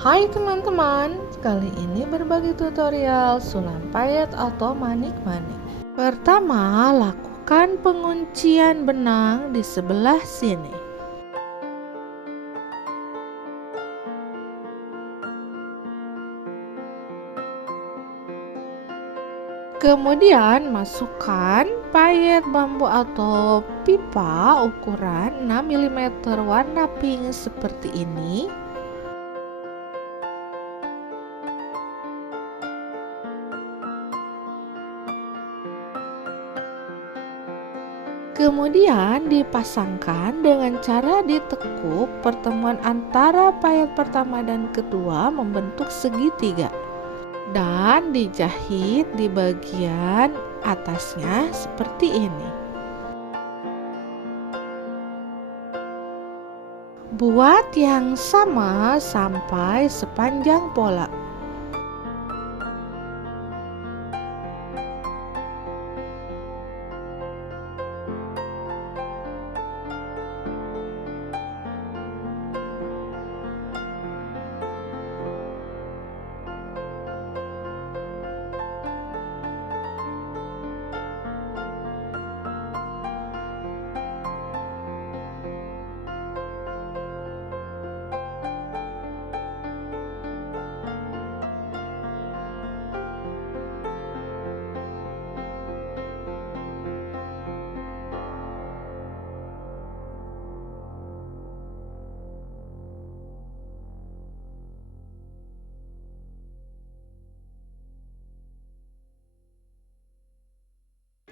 Hai teman-teman, kali ini berbagi tutorial sulam payet atau manik-manik. Pertama, lakukan penguncian benang di sebelah sini. Kemudian masukkan payet bambu atau pipa ukuran 6 mm warna pink seperti ini. Kemudian dipasangkan dengan cara ditekuk pertemuan antara payet pertama dan kedua membentuk segitiga. Dan dijahit di bagian atasnya seperti ini. Buat yang sama sampai sepanjang pola.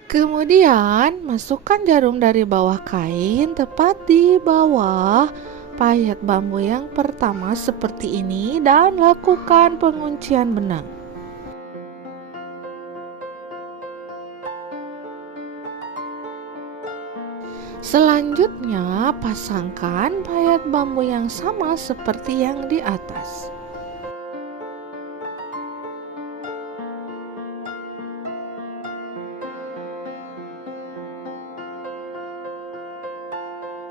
Kemudian masukkan jarum dari bawah kain tepat di bawah payet bambu yang pertama seperti ini dan lakukan penguncian benang. Selanjutnya pasangkan payet bambu yang sama seperti yang di atas.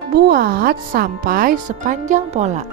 Buat sampai sepanjang pola.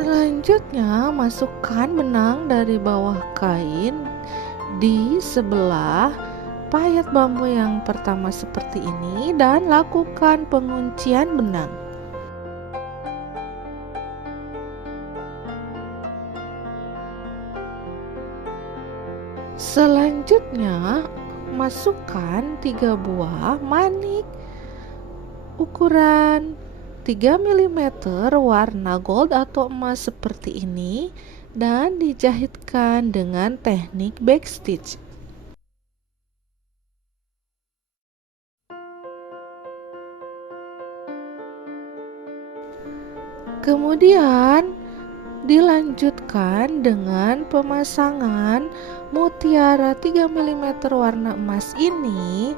Selanjutnya, masukkan benang dari bawah kain di sebelah payet bambu yang pertama seperti ini dan lakukan penguncian benang. Selanjutnya, masukkan 3 buah manik ukuran 3 mm warna gold atau emas seperti ini dan dijahitkan dengan teknik backstitch. Kemudian dilanjutkan dengan pemasangan mutiara 3 mm warna emas ini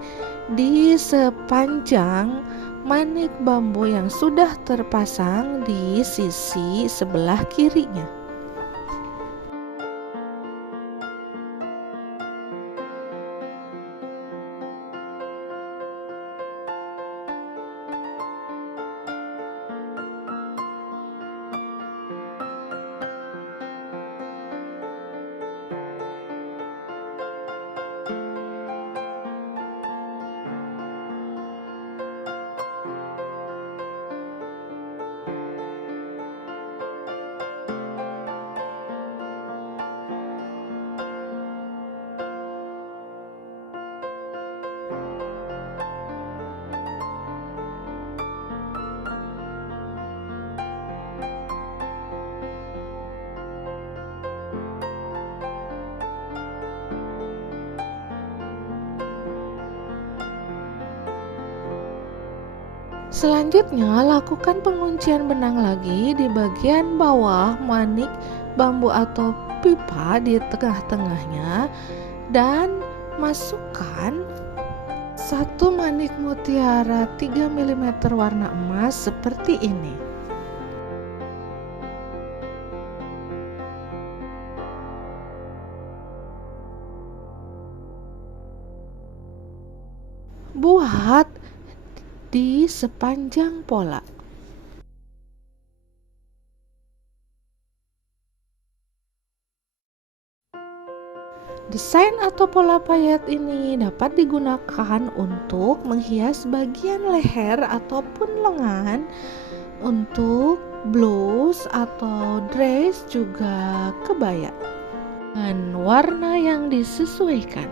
di sepanjang manik bambu yang sudah terpasang di sisi sebelah kirinya. Selanjutnya, lakukan penguncian benang lagi di bagian bawah manik bambu atau pipa di tengah-tengahnya dan masukkan satu manik mutiara 3 mm warna emas seperti ini. Buat di sepanjang pola. Desain atau pola payet ini dapat digunakan untuk menghias bagian leher ataupun lengan, untuk blus atau dress juga kebaya, dan warna yang disesuaikan.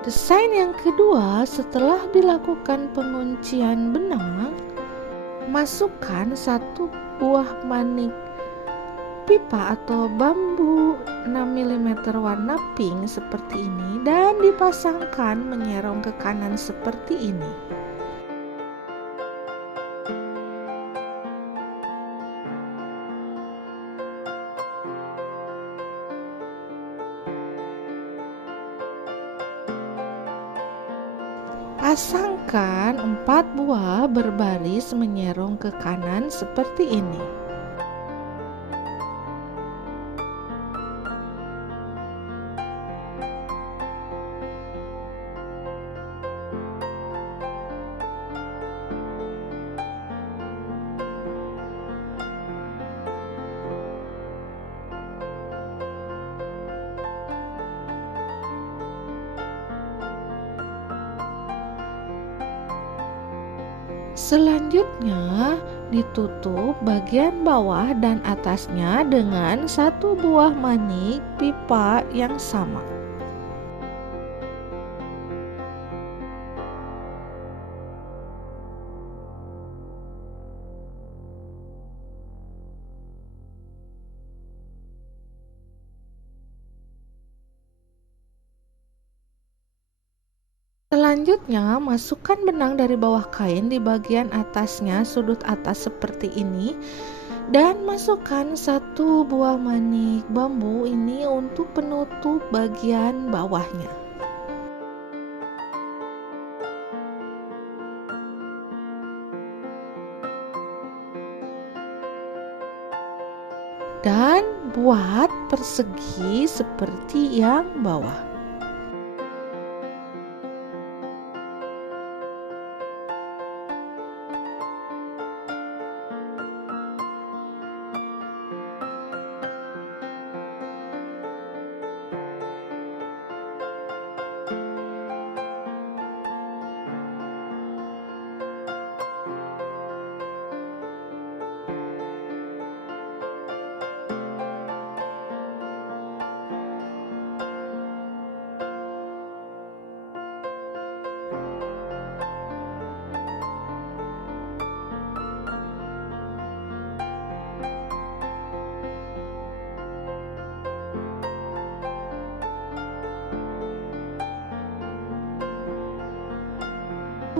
Desain yang kedua, setelah dilakukan penguncian benang, masukkan satu buah manik pipa atau bambu 6 mm warna pink seperti ini dan dipasangkan menyerong ke kanan seperti ini. Pasangkan 4 buah berbaris menyerong ke kanan seperti ini. Selanjutnya, ditutup bagian bawah dan atasnya dengan satu buah manik pipa yang sama. Selanjutnya, masukkan benang dari bawah kain di bagian atasnya, sudut atas seperti ini, dan masukkan satu buah manik bambu ini untuk penutup bagian bawahnya. Dan buat persegi seperti yang bawah.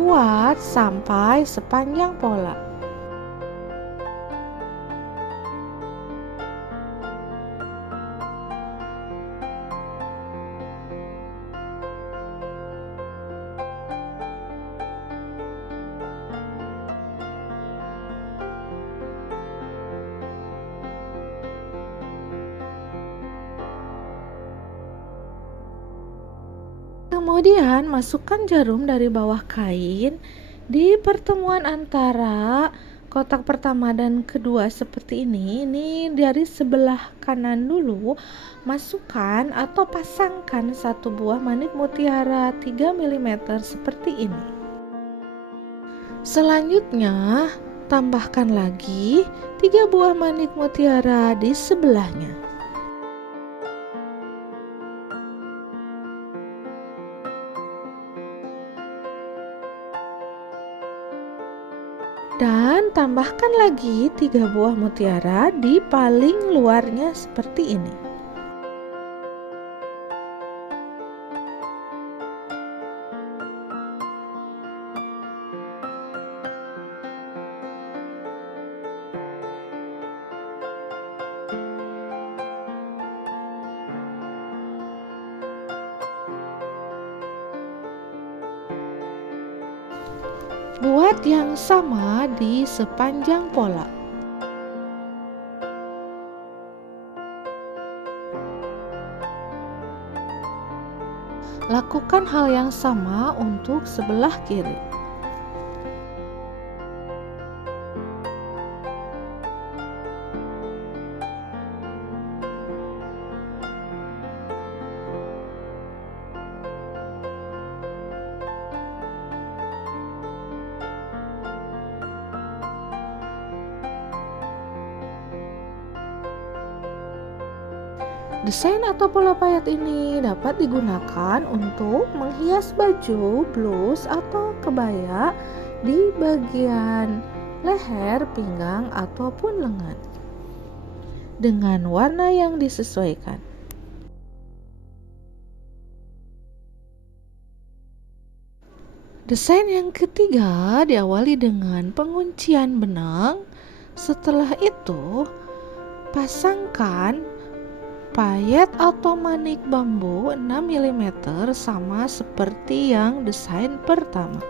Buat sampai sepanjang pola. Kemudian masukkan jarum dari bawah kain di pertemuan antara kotak pertama dan kedua seperti ini. Ini dari sebelah kanan dulu, masukkan atau pasangkan satu buah manik mutiara 3 mm seperti ini. Selanjutnya, tambahkan lagi 3 buah manik mutiara di sebelahnya. Dan tambahkan lagi 3 buah mutiara di paling luarnya seperti ini. Buat yang sama di sepanjang pola. Lakukan hal yang sama untuk sebelah kiri. Desain atau pola payat ini dapat digunakan untuk menghias baju, blus, atau kebaya di bagian leher, pinggang, ataupun lengan dengan warna yang disesuaikan. Desain yang ketiga diawali dengan penguncian benang. Setelah itu, pasangkan payet atau manik bambu 6 mm sama seperti yang desain pertama.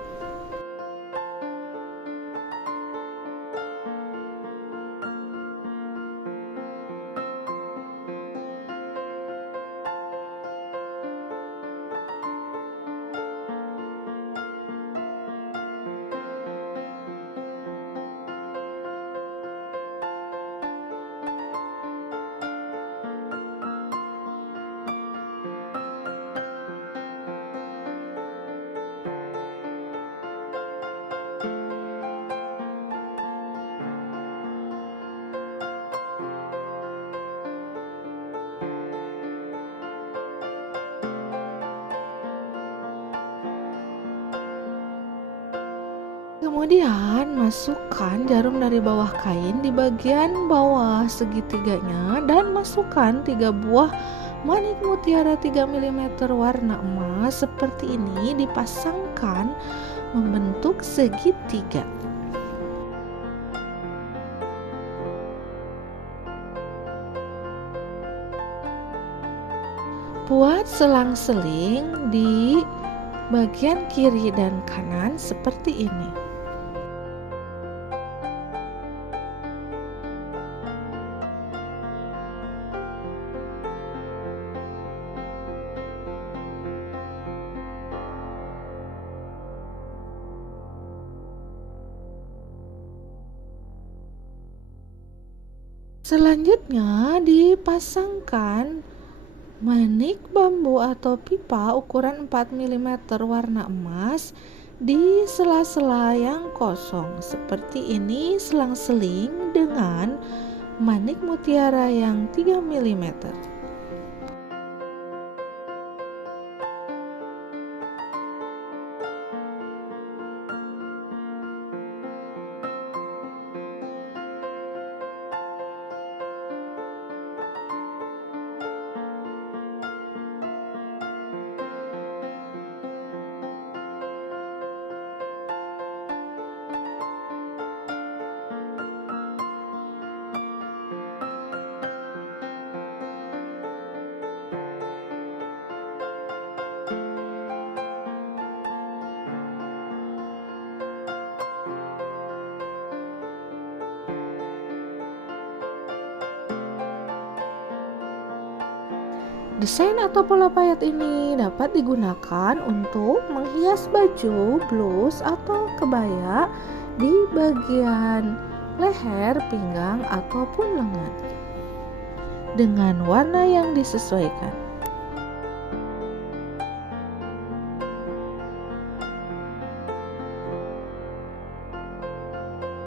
Kemudian masukkan jarum dari bawah kain di bagian bawah segitiganya dan masukkan 3 buah manik mutiara 3 mm warna emas seperti ini dipasangkan membentuk segitiga. Buat selang-seling di bagian kiri dan kanan seperti ini. Selanjutnya dipasangkan manik bambu atau pipa ukuran 4 mm warna emas di sela-sela yang kosong. Seperti ini selang-seling dengan manik mutiara yang 3 mm. Desain atau pola payat ini dapat digunakan untuk menghias baju, blus, atau kebaya di bagian leher, pinggang, ataupun lengan dengan warna yang disesuaikan.